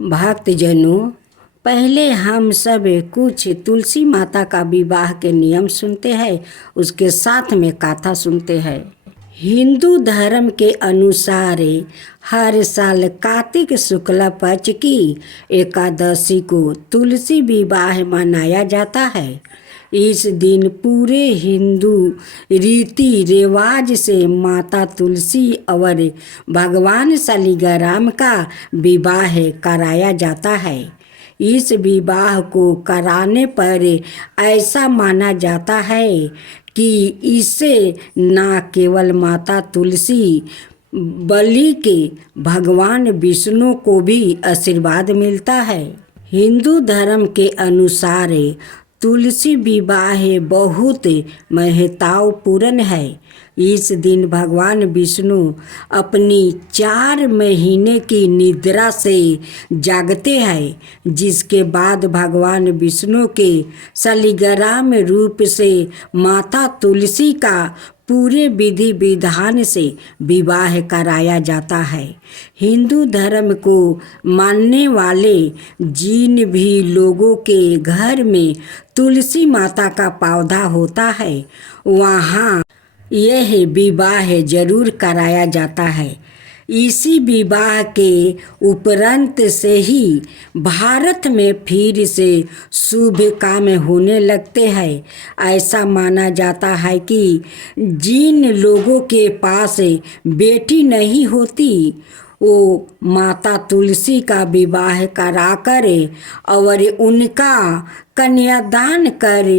भक्तजनों, पहले हम सब कुछ तुलसी माता का विवाह के नियम सुनते हैं, उसके साथ में कथा सुनते हैं। हिंदू धर्म के अनुसार हर साल कार्तिक शुक्ल पक्ष की एकादशी को तुलसी विवाह मनाया जाता है। इस दिन पूरे हिंदू रीति रिवाज से माता तुलसी और भगवान शालिग्राम का विवाह कराया जाता है। इस विवाह को कराने पर ऐसा माना जाता है कि इससे न केवल माता तुलसी बल्कि भगवान विष्णु को भी आशीर्वाद मिलता है। हिंदू धर्म के अनुसार तुलसी विवाह बहुत महत्वपूर्ण है। इस दिन भगवान विष्णु अपनी 4 महीने की निद्रा से जागते हैं, जिसके बाद भगवान विष्णु के शालिग्राम रूप से माता तुलसी का पूरे विधि विधान से विवाह कराया जाता है। हिंदू धर्म को मानने वाले जिन भी लोगों के घर में तुलसी माता का पौधा होता है, वहाँ यह विवाह जरूर कराया जाता है। इसी विवाह के उपरांत से ही भारत में फिर से शुभ काम होने लगते हैं। ऐसा माना जाता है कि जिन लोगों के पास बेटी नहीं होती, वो माता तुलसी का विवाह कराकर और उनका कन्यादान कर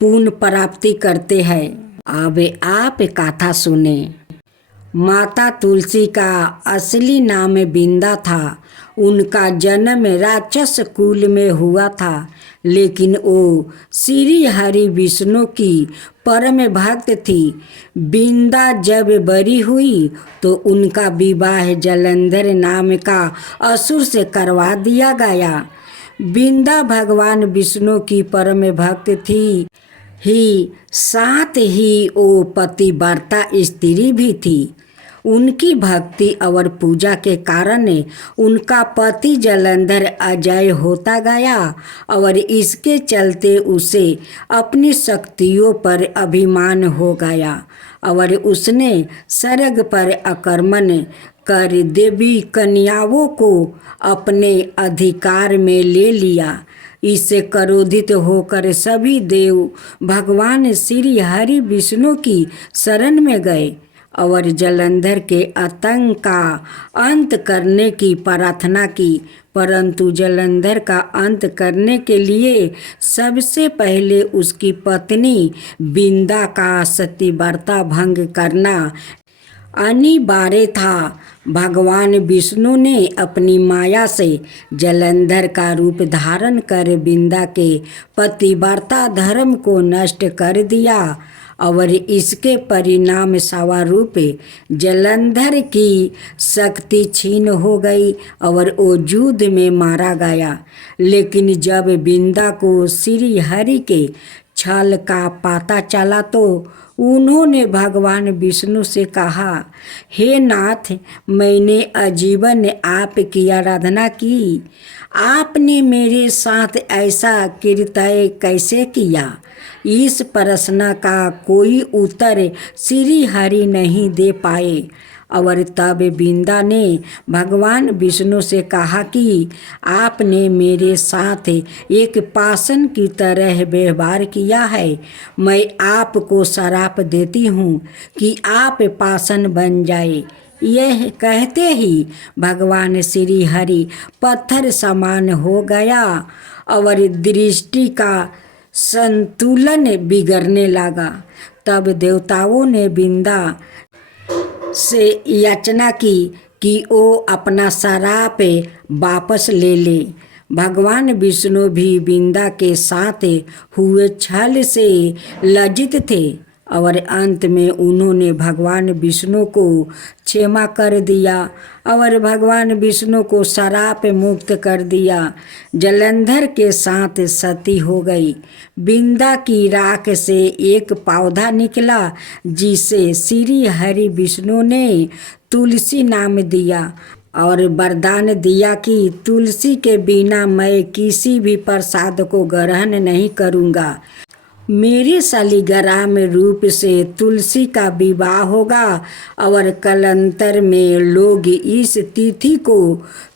पुण्य प्राप्ति करते हैं। अब आप कथा सुने। माता तुलसी का असली नाम बिंदा था। उनका जन्म राक्षस कुल में हुआ था, लेकिन वो श्री हरि विष्णु की परम भक्त थी। बिंदा जब बड़ी हुई तो उनका विवाह जलंधर नाम का असुर से करवा दिया गया। बिंदा भगवान विष्णु की परम भक्त थी ही साथ ही वो पतिव्रता स्त्री भी थी। उनकी भक्ति और पूजा के कारण उनका पति जलंधर अजय होता गया और इसके चलते उसे अपनी शक्तियों पर अभिमान हो गया और उसने स्वर्ग पर आक्रमण कर देवी कन्याओं को अपने अधिकार में ले लिया। इससे क्रोधित होकर सभी देव भगवान श्री हरि विष्णु की शरण में गए और जलंधर के आतंक का अंत करने की प्रार्थना की। परंतु जलंधर का अंत करने के लिए सबसे पहले उसकी पत्नी बिंदा का सतीव्रता भंग करना अनिवार्य था। भगवान विष्णु ने अपनी माया से जलंधर का रूप धारण कर बिंदा के पतिव्रता धर्म को नष्ट कर दिया और इसके परिणाम स्वरूप जलंधर की शक्ति छीन हो गई और वो युद्ध में मारा गया। लेकिन जब बिंदा को श्री हरि के छल का पता चला तो उन्होंने भगवान विष्णु से कहा, हे नाथ, मैंने आजीवन आपकी आराधना की, आपने मेरे साथ ऐसा कृत्य कैसे किया? इस प्रश्न का कोई उत्तर श्री हरि नहीं दे पाए और तब बिंदा ने भगवान विष्णु से कहा कि आपने मेरे साथ एक पाषाण की तरह व्यवहार किया है। मैं आपको श्राप देती हूँ कि आप पाषाण बन जाए। यह कहते ही भगवान श्री हरि पत्थर समान हो गया और दृष्टि का संतुलन बिगड़ने लगा। तब देवताओं ने बिंदा से याचना की कि वो अपना श्राप वापस ले ले। भगवान विष्णु भी बिंदा के साथ हुए छल से लज्जित थे और अंत में उन्होंने भगवान विष्णु को क्षमा कर दिया और भगवान विष्णु को श्राप मुक्त कर दिया। जलंधर के साथ सती हो गई। बिंदा की राख से एक पौधा निकला जिसे श्री हरि विष्णु ने तुलसी नाम दिया और वरदान दिया कि तुलसी के बिना मैं किसी भी प्रसाद को ग्रहण नहीं करूँगा। मेरे शालिग्राम रूप से तुलसी का विवाह होगा और कलंतर में लोग इस तिथि को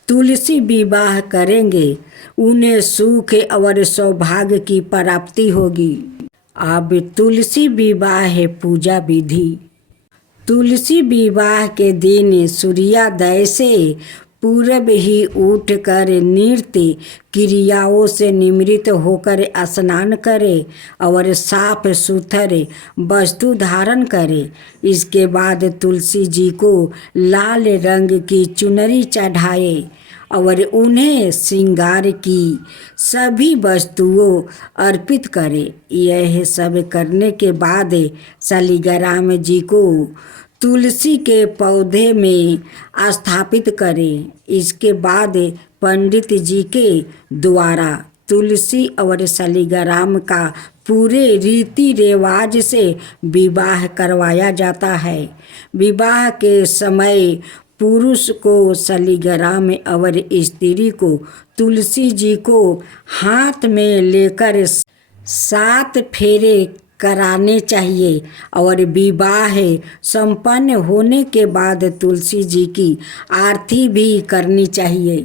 तुलसी विवाह करेंगे। उन्हें सुख और सौभाग्य की प्राप्ति होगी। अब तुलसी विवाह पूजा विधि। तुलसी विवाह के दिन सूर्योदय से पूर्व ही उठकर नृत्य क्रियाओं से निवृत्त होकर स्नान करे और साफ सुथरे वस्तु धारण करे। इसके बाद तुलसी जी को लाल रंग की चुनरी चढ़ाए और उन्हें श्रृंगार की सभी वस्तुओं अर्पित करे। यह सब करने के बाद शालिग्राम जी को तुलसी के पौधे में स्थापित करें। इसके बाद पंडित जी के द्वारा तुलसी और शालिग्राम का पूरे रीति रिवाज से विवाह करवाया जाता है। विवाह के समय पुरुष को शालिग्राम और स्त्री को तुलसी जी को हाथ में लेकर 7 फेरे कराने चाहिए और विवाह संपन्न होने के बाद तुलसी जी की आरती भी करनी चाहिए।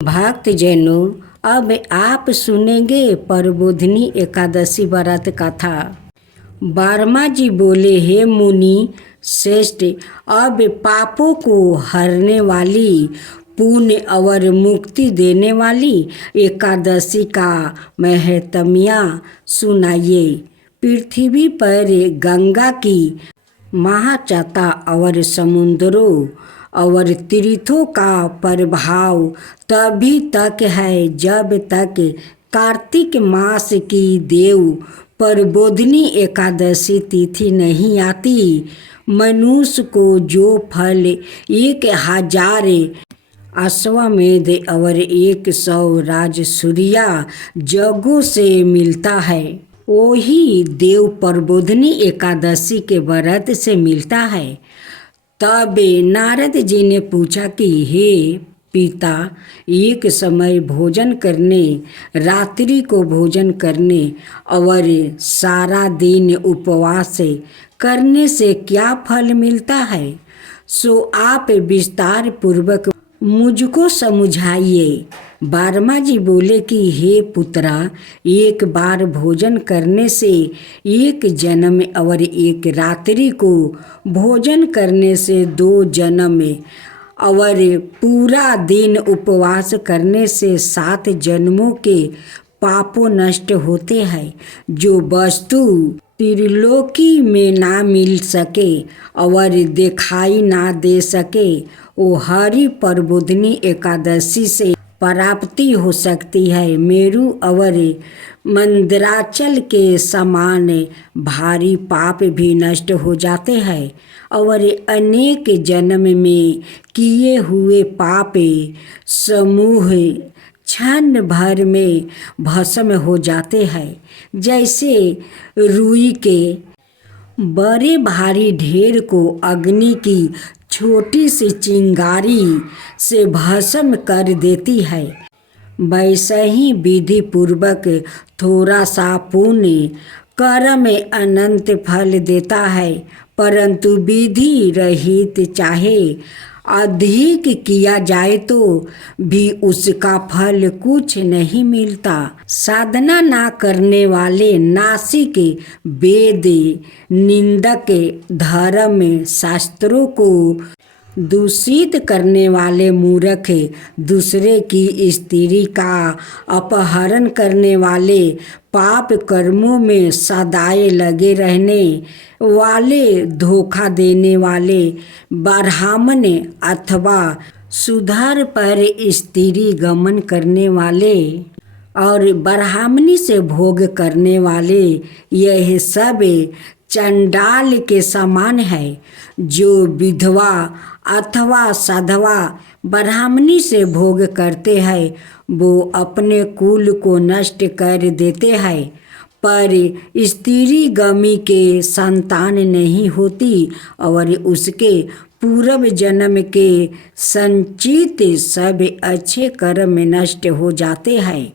भक्तजनों, अब आप सुनेंगे प्रबोधिनी एकादशी व्रत कथा। वर्मा जी बोले, हे मुनि श्रेष्ठ, अब पापों को हरने वाली पुण्य और मुक्ति देने वाली एकादशी का महत्म्य सुनाइए। पृथ्वी पर गंगा की महाचता और समुद्रों और तीर्थों का प्रभाव तभी तक है जब तक कार्तिक मास की देव प्रबोधिनी एकादशी तिथि नहीं आती। मनुष्य को जो फल 1000 अश्वमेध और 100 राजसूया यज्ञों से मिलता है, वही देव प्रबोधिनी एकादशी के व्रत से मिलता है। तब नारद जी ने पूछा कि हे पिता, एक समय भोजन करने, रात्रि को भोजन करने और सारा दिन उपवास करने से क्या फल मिलता है? सो आप विस्तार पूर्वक मुझको समझाइए। वर्मा जी बोले कि हे पुत्रा, एक बार भोजन करने से 1 जन्म और 1 रात्रि को भोजन करने से 2 जन्म और पूरा दिन उपवास करने से 7 जन्मों के पापों नष्ट होते हैं। जो वस्तु त्रिलोकी में ना मिल सके और दिखाई ना दे सके, वो हरि प्रबोधिनी एकादशी से प्राप्ति हो सकती है। मेरु और मंदराचल के समान भारी पाप भी नष्ट हो जाते हैं और अनेक जन्म में किए हुए पाप समूह क्षण भर में भस्म हो जाते हैं। जैसे रुई के बड़े भारी ढेर को अग्नि की छोटी सी चिंगारी से भस्म कर देती है, वैसे ही विधि पूर्वक थोड़ा सा पुण्य कर्म अनंत फल देता है, परंतु विधि रहित चाहे अधिक किया जाए तो भी उसका फल कुछ नहीं मिलता। साधना ना करने वाले नास्तिक, वेद निंदक, धर्म शास्त्रों को दूषित करने वाले मूर्ख, दूसरे की स्त्री का अपहरण करने वाले, पाप कर्मों में सदाए लगे रहने वाले, धोखा देने वाले, ब्राह्मण अथवा सुधार पर स्त्री गमन करने वाले और ब्राह्मणी से भोग करने वाले, यह सब चंडाल के समान है। जो विधवा अथवा साधवा ब्राह्मणी से भोग करते हैं, वो अपने कुल को नष्ट कर देते हैं, पर स्त्री गमी के संतान नहीं होती और उसके पूर्व जन्म के संचित सब अच्छे कर्म नष्ट हो जाते हैं।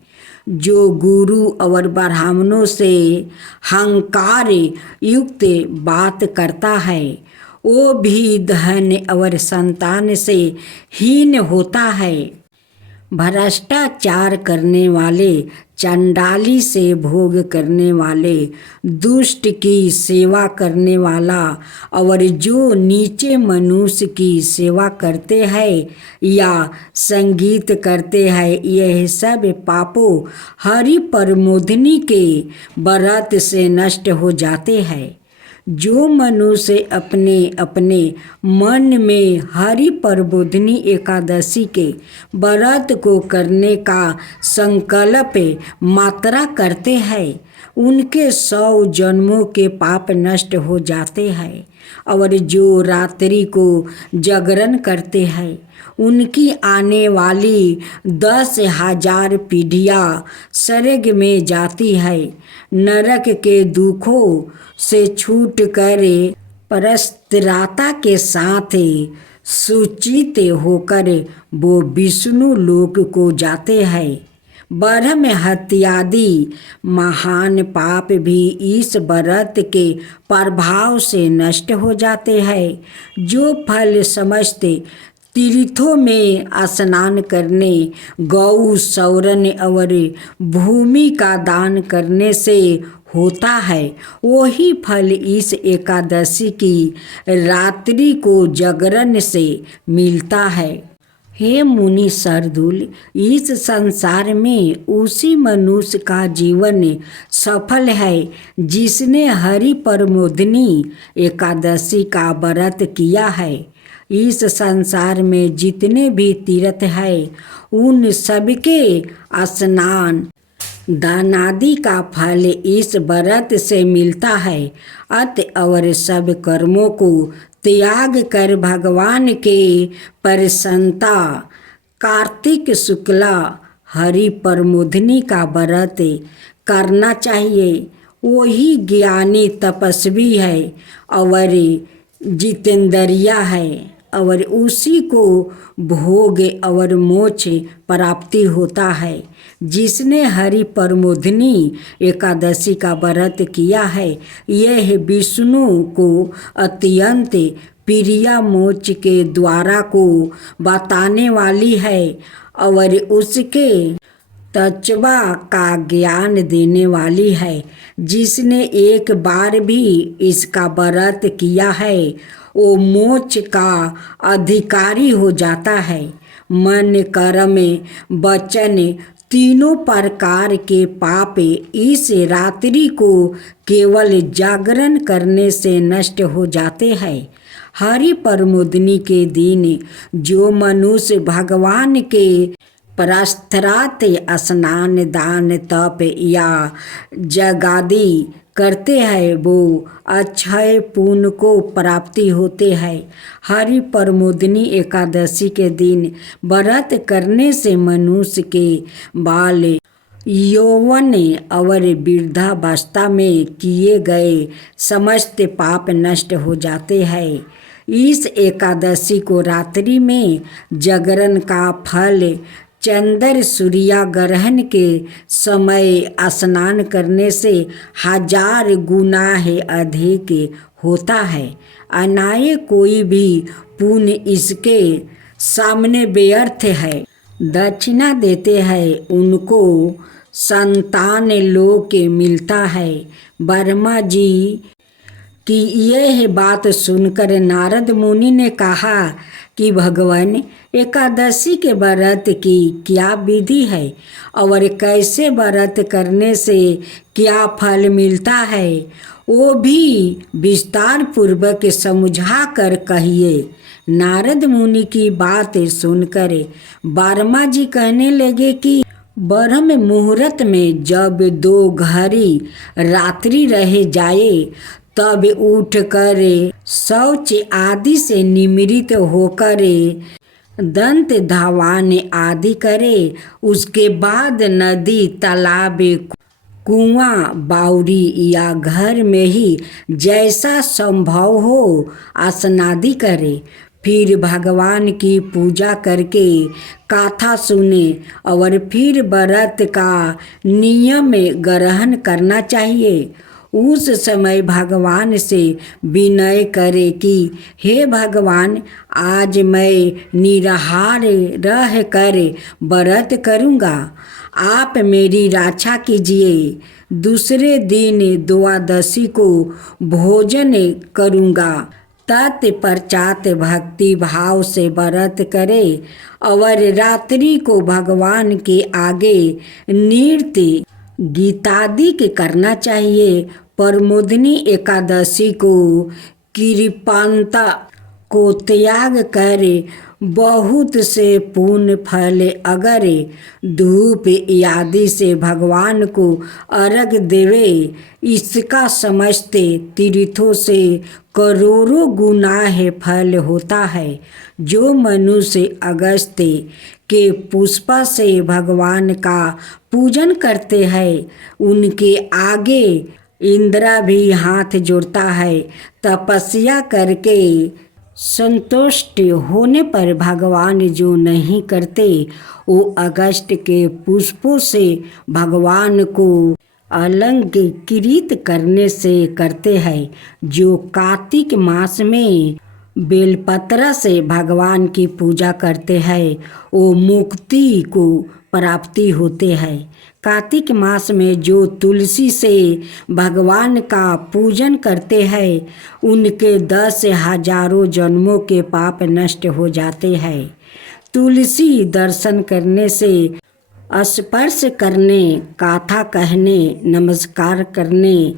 जो गुरु और ब्राह्मणों से अहंकार युक्त बात करता है वो भी धन और संतान से हीन होता है। भ्रष्टाचार करने वाले, चंडाली से भोग करने वाले, दुष्ट की सेवा करने वाला और जो नीचे मनुष्य की सेवा करते हैं या संगीत करते हैं, यह सब पापों हरि प्रमोदिनी के व्रत से नष्ट हो जाते हैं। जो मनुष्य अपने अपने मन में हरि प्रबोधिनी एकादशी के व्रत को करने का संकल्प मात्रा करते हैं, उनके 100 जन्मों के पाप नष्ट हो जाते हैं। और जो रात्रि को जागरण करते हैं उनकी आने वाली 10,000 पीढ़ियाँ स्वर्ग में जाती है। नरक के दुखों से छूट कर परस्त्रता के साथ सूचित होकर वो विष्णु लोक को जाते हैं। ब्रह्म हत्यादि महान पाप भी इस व्रत के प्रभाव से नष्ट हो जाते हैं। जो फल समस्त तीर्थों में स्नान करने, गौ सौरन और भूमि का दान करने से होता है, वही फल इस एकादशी की रात्रि को जागरण से मिलता है। हे मुनि शार्दूल, इस संसार में उसी मनुष्य का जीवन सफल है जिसने हरि प्रमोदिनी एकादशी का व्रत किया है। इस संसार में जितने भी तीर्थ हैं उन सबके स्नान दानादि का फल इस व्रत से मिलता है। अत और सब कर्मों को त्याग कर भगवान के प्रसन्नता कार्तिक शुक्ला हरि प्रमोदिनी का व्रत करना चाहिए। वही ज्ञानी तपस्वी है और जितेंद्रिया है और उसी को भोग और मोक्ष प्राप्ति होता है। जिसने हरि प्रमोदिनी एकादशी का व्रत किया है, यह विष्णु को अत्यंत प्रिय मोक्ष के द्वारा को बताने वाली है और उसके तत्वा का ज्ञान देने वाली है। जिसने एक बार भी इसका व्रत किया है वो मोक्ष का अधिकारी हो जाता है। मन कर्म वचन तीनों प्रकार के पाप इस रात्रि को केवल जागरण करने से नष्ट हो जाते हैं। हरि प्रमोदिनी के दिन जो मनुष्य भगवान के प्रस्त्रात स्नान दान तप या जगादि करते हैं वो अक्षय पुण्य को प्राप्ति होते हैं। हरि प्रमोदिनी एकादशी के दिन व्रत करने से मनुष्य के बाल यौवन और वृद्धावस्था में किए गए समस्त पाप नष्ट हो जाते हैं। इस एकादशी को रात्रि में जागरण का फल चंद्र सूर्य ग्रहण के समय स्नान करने से 1000 गुना अधिक होता है। अनाय कोई भी पुण्य इसके सामने व्यर्थ है। दक्षिणा देते हैं उनको संतान लोक मिलता है। ब्रह्मा जी की यह बात सुनकर नारद मुनि ने कहा कि भगवान, एकादशी के व्रत की क्या विधि है और कैसे व्रत करने से क्या फल मिलता है, वो भी विस्तार पूर्वक समझा कर कहिए। नारद मुनि की बात सुनकर ब्रह्मा जी कहने लगे कि ब्रह्म मुहूर्त में जब 2 घड़ी रात्रि रह जाए तब उठकर शौच आदि से निमृत होकर दंत धावन आदि करे। उसके बाद नदी तालाब कुआं बावड़ी या घर में ही जैसा संभव हो स्नादि करे। फिर भगवान की पूजा करके कथा सुने और फिर व्रत का नियम ग्रहण करना चाहिए। उस समय भगवान से विनय करे कि हे भगवान, आज मैं निराहार रह कर व्रत करूँगा, आप मेरी रक्षा कीजिए। दूसरे दिन द्वादशी को भोजन करूँगा। तत्पश्चात भक्ति भाव से व्रत करे और रात्रि को भगवान के आगे नृत्य गीतादि करना चाहिए। प्रमोदिनी एकादशी को कृपांता को त्याग कर बहुत से पुण्य फल अगर धूप आदि से भगवान को अर्घ देवे, इसका समस्त तीर्थों से करोड़ों गुना फल होता है। जो मनुष्य अगस्त्य के पुष्प से भगवान का पूजन करते हैं, उनके आगे इंद्र भी हाथ जोड़ता है। तपस्या करके संतुष्ट होने पर भगवान जो नहीं करते, वो अगस्त के पुष्पों से भगवान को अलंकृत करने से करते हैं। जो कार्तिक मास में बेलपत्र से भगवान की पूजा करते हैं, वो मुक्ति को प्राप्ति होते हैं। कार्तिक मास में जो तुलसी से भगवान का पूजन करते हैं, उनके 10,000 जन्मों के पाप नष्ट हो जाते हैं। तुलसी दर्शन करने से, स्पर्श करने, कथा कहने, नमस्कार करने,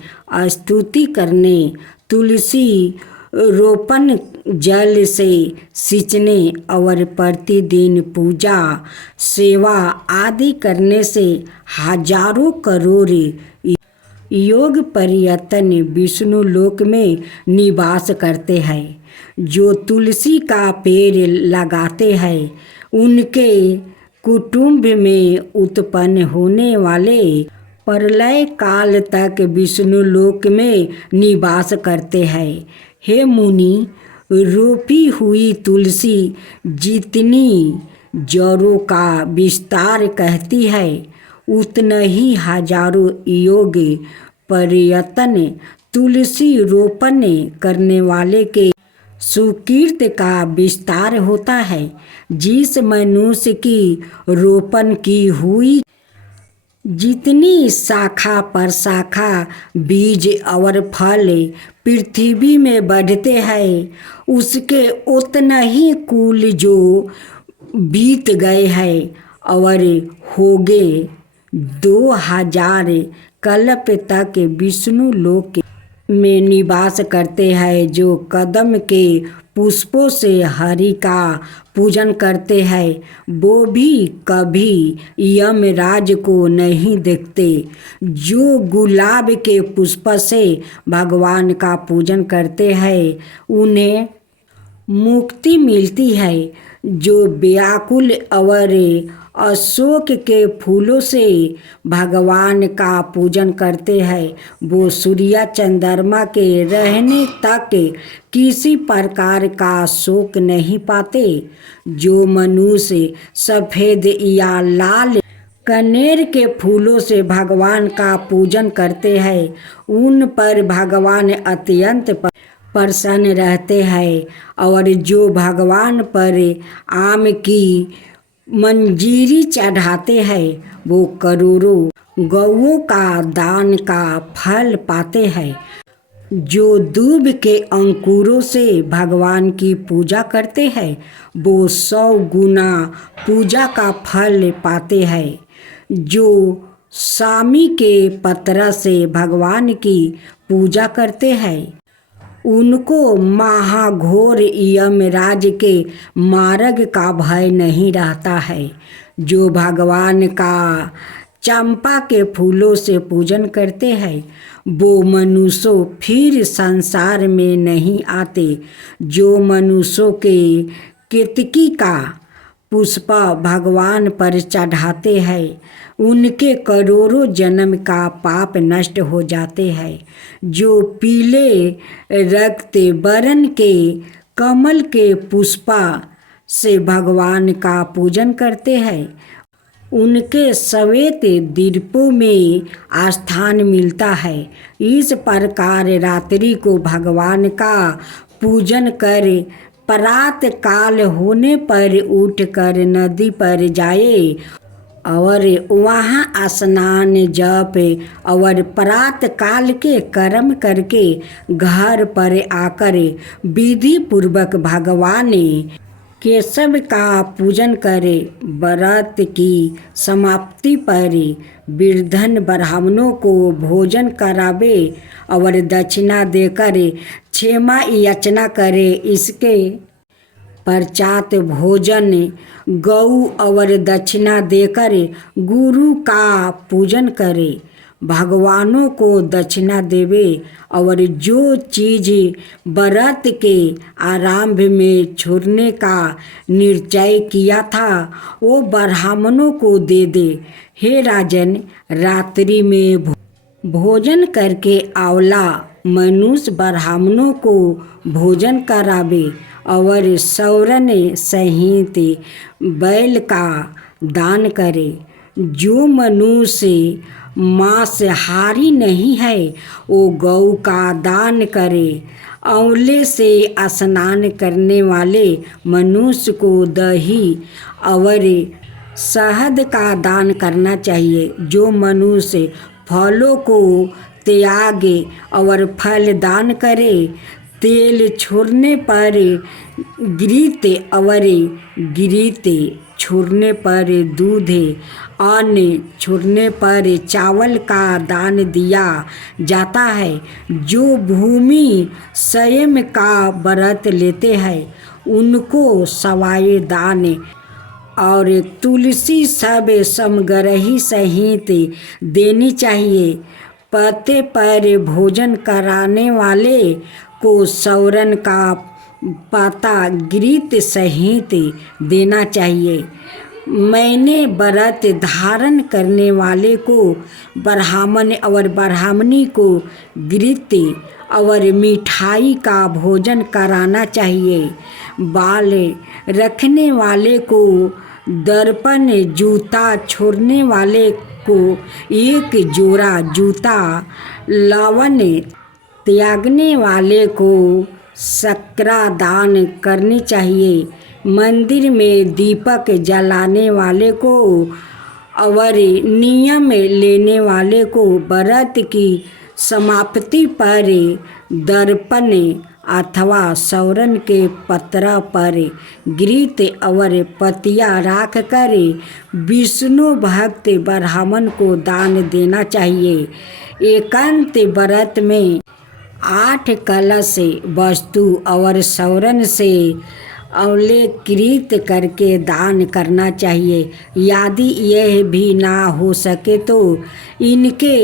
स्तुति करने, तुलसी रोपण जल से सींचने और प्रतिदिन पूजा सेवा आदि करने से हजारों करोड़ योग पर्यटन विष्णु लोक में निवास करते हैं। जो तुलसी का पेड़ लगाते हैं, उनके कुटुंब में उत्पन्न होने वाले प्रलय काल तक विष्णु लोक में निवास करते हैं। हे मुनि, रोपी हुई तुलसी जितनी जड़ों का विस्तार कहती है, उतना ही हजारों योग पर्यटन तुलसी रोपण करने वाले के सुकीर्त का विस्तार होता है। जिस मनुष्य की रोपण की हुई जितनी शाखा पर शाखा, बीज और फल पृथ्वी में बढ़ते हैं, उसके उतना ही कुल जो बीत गए हैं और हो गए 2000 कल्प तक विष्णु लोक में निवास करते हैं। जो कदम के पुष्पों से हरि का पूजन करते हैं, वो भी कभी यमराज को नहीं देखते। जो गुलाब के पुष्प से भगवान का पूजन करते हैं, उन्हें मुक्ति मिलती है। जो व्याकुल और अशोक के फूलों से भगवान का पूजन करते हैं, वो सूर्य चंद्रमा के रहने तक किसी प्रकार का शोक नहीं पाते। जो मनुष्य सफ़ेद या लाल कनेर के फूलों से भगवान का पूजन करते हैं, उन पर भगवान अत्यंत प्रसन्न रहते हैं। और जो भगवान पर आम की मंजीरी चढ़ाते हैं, वो करोड़ों गौओं का दान का फल पाते हैं। जो दूब के अंकुरों से भगवान की पूजा करते हैं, वो 100 गुना पूजा का फल पाते हैं। जो सामी के पत्र से भगवान की पूजा करते हैं, उनको महाघोर यमराज के मार्ग का भय नहीं रहता है। जो भगवान का चंपा के फूलों से पूजन करते हैं, वो मनुष्यों फिर संसार में नहीं आते। जो मनुष्यों के केतकी का पुष्प भगवान पर चढ़ाते हैं, उनके करोड़ों जन्म का पाप नष्ट हो जाते हैं। जो पीले रक्त वर्ण के कमल के पुष्पा से भगवान का पूजन करते हैं। उनके श्वेत दीपों में आस्थान मिलता है। इस प्रकार रात्रि को भगवान का पूजन कर प्रातः काल होने पर उठकर नदी पर जाए और वहाँ स्नान जप और प्रातः काल के कर्म करके घर पर आकर विधि पूर्वक भगवान केशव का पूजन करे। व्रत की समाप्ति पर वृद्धन ब्राह्मणों को भोजन करावे और दक्षिणा देकर क्षमा याचना करे। इसके पश्चात भोजन गौ और दक्षिणा देकर गुरु का पूजन करे। भगवानों को दक्षिणा देवे और जो चीज व्रत के आरंभ में छोड़ने का निश्चय किया था वो ब्राह्मणों को दे दे। हे राजन, रात्रि में भोजन करके आंवला मनुष्य ब्राह्मणों को भोजन करावे और सौरन सहित बैल का दान करे। जो मनुष्य मांसाहारी नहीं है वो गौ का दान करे। आंवले से स्नान करने वाले मनुष्य को दही और शहद का दान करना चाहिए। जो मनुष्य फलों को त्यागे और फल दान करे, तेल छोड़ने पर घृत और घृत छोड़ने पर दूध, अन्न छोड़ने पर चावल का दान दिया जाता है। जो भूमि स्वयं का व्रत लेते हैं उनको सवाए दान और तुलसी सब समग्रही सहित देनी चाहिए। पते पर भोजन कराने वाले को सौरन का पता घृत सहित देना चाहिए। मैंने व्रत धारण करने वाले को ब्राह्मण और ब्राह्मणी को घृत और मिठाई का भोजन कराना चाहिए। बाल रखने वाले को दर्पण, जूता छोड़ने वाले को एक जोड़ा जूता, लवण त्यागने वाले को शर्करा दान करनी चाहिए। मंदिर में दीपक जलाने वाले को और नियम लेने वाले को व्रत की समाप्ति पर दर्पण अथवा सौरन के पत्रा पर घृत और पतिया रख कर विष्णु भक्त ब्राह्मण को दान देना चाहिए। एकांत व्रत में 8 कलश वस्तु और सौरन से अवलेकृत करके दान करना चाहिए। यदि यह भी ना हो सके तो इनके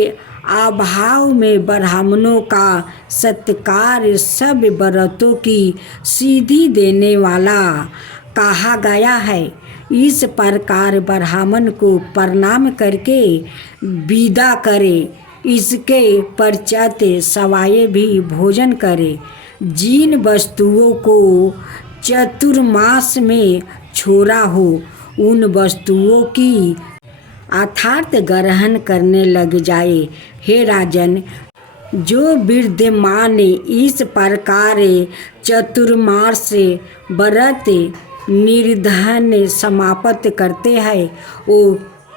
अभाव में ब्राह्मणों का सत्कार सब व्रतों की सिद्धि देने वाला कहा गया है। इस प्रकार ब्राह्मण को प्रणाम करके विदा करे। इसके पश्चात सवाए भी भोजन करे। जिन वस्तुओं को चतुर्मास में छोड़ा हो उन वस्तुओं की अर्थात ग्रहण करने लग जाए। हे राजन, जो विद्यमान इस प्रकार चतुर्मास व्रत निर्धन समाप्त करते हैं वो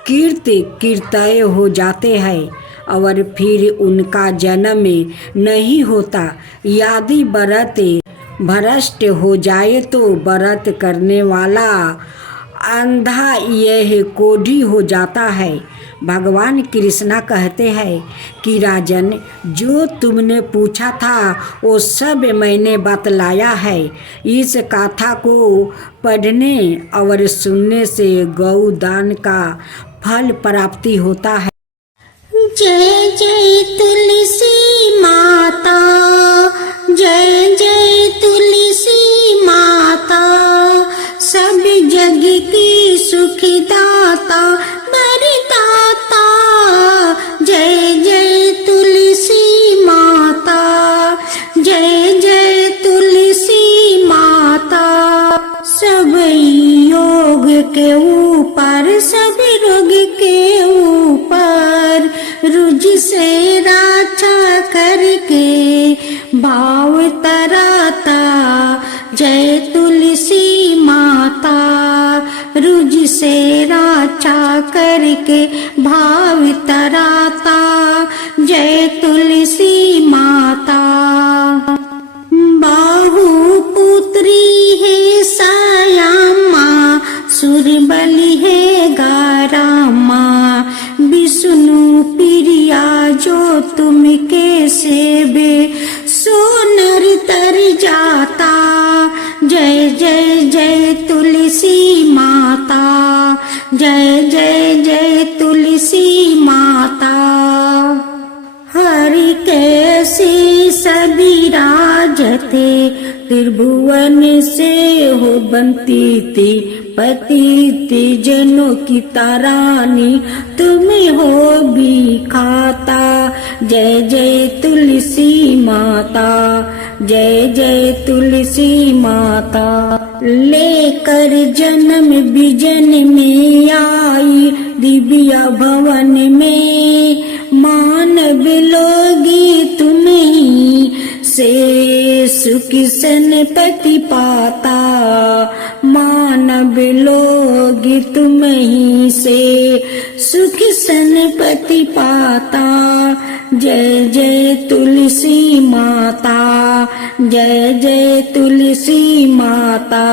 कीर्तय हो जाते हैं और फिर उनका जन्म नहीं होता। यदि व्रत भ्रष्ट हो जाए तो व्रत करने वाला अंधा यह कोढ़ी हो जाता है। भगवान कृष्णा कहते हैं कि राजन, जो तुमने पूछा था वो सब मैंने बतलाया है। इस कथा को पढ़ने और सुनने से गौ दान का फल प्राप्ति होता है। जय जय तुलसी माता, जय जय तुलसी माता, सब जग की सुखदाता वरदाता। जय जय तुलसी माता, जय जय तुलसी माता। के ऊपर सभी रोग के ऊपर रुज से राछा करके भाव तराता जय तुलसी माता। रुज से राछा करके भाव तराता जय तुलसी माता। बाहु पुत्री है सायामा सुरबली है गारामा विष्णु प्रिया जो तुम के सेवे सोनर तर जाता जय जय जय तुलसी माता। जय जय जय तुलसी माता। हरि कैसी सभी राजते त्रिभुवन से हो बनती थी पति थी जनों की तारानी तुम्हें हो भी खाता जय जय तुलसी माता। जय जय तुलसी माता। लेकर जन्म बिजन में आई दिव्या भवन में मानव लोगी तुम्हीं से सुख सनपति पाता। मानव लोगी तुम्हीं से सुख सनपति पाता। जय जय तुलसी माता। जय जय तुलसी माता।